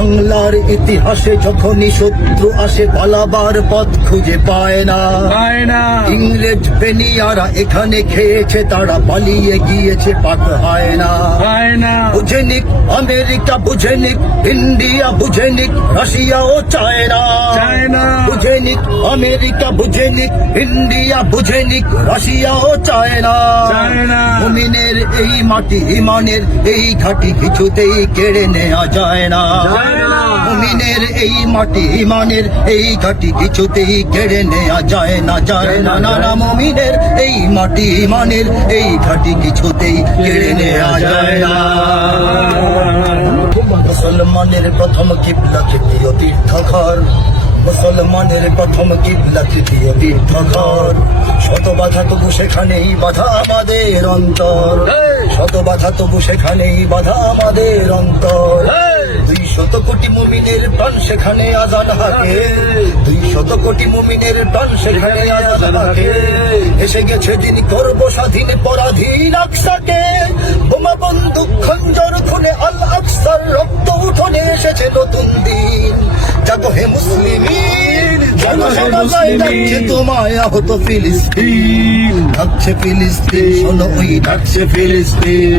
বাংলার ইতিহাসে যখনই শত্রু আসে পালাবার পথ খুঁজে পায় না। ইংরেজ বেনিয়ারা এখানে খেয়েছে, তারা পালিয়ে গিয়েছে, পাক হয় না। বুঝে নিক আমেরিকা, বুঝে নিক ইন্ডিয়া, বুঝে নিক রাশিয়াও চায় না। বুঝে নিক আমেরিকা, বুঝে নিক ইন্ডিয়া, বুঝে নিক রাশিয়াও চায় না। মুমিনের এই মাটি ইমানের এই ঘাটি কিছুতেই কেড়ে নেওয়া যায় না। মুমিনের এই মাটি ইমানের এই ঘাটি কিছুতেই কেড়ে নেওয়া যায় না, যায় না। না মুমিনের এই মাটি ইমানের এই ঘাটি কিছুতেই কেড়ে নেওয়া যায় না। মুসলমানের প্রথম কিবলা তৃতীয় তীর্থঘর, মুসলমানের প্রথম কিবলা তৃতীয় তীর্থঘর। শত বাধা তবু সেখানেই বাধা আমাদের অন্তর, শত বাধা তবু সেখানেই বাধা আমাদের অন্তর। 200 কোটি মুমিনের প্রাণ সেখানে আজাদ হাকে, 200 কোটি মুমিনের প্রাণ সেখানে আজাদ হাকে। এসে গেছে দিন করব স্বাধীন পরাধীন আকসাকে, বোমা বন্দুক খঞ্জর খুনে আল আকসার রক্ত উঠোনে এসেছে নতুন দিন। জাগো হে মুসলিমিন, ডাকছে তোমায় আহত ফিলিস্তিন, ডাকছে ফিলিস্তিন, শোনো ওই ডাকছে ফিলিস্তিন।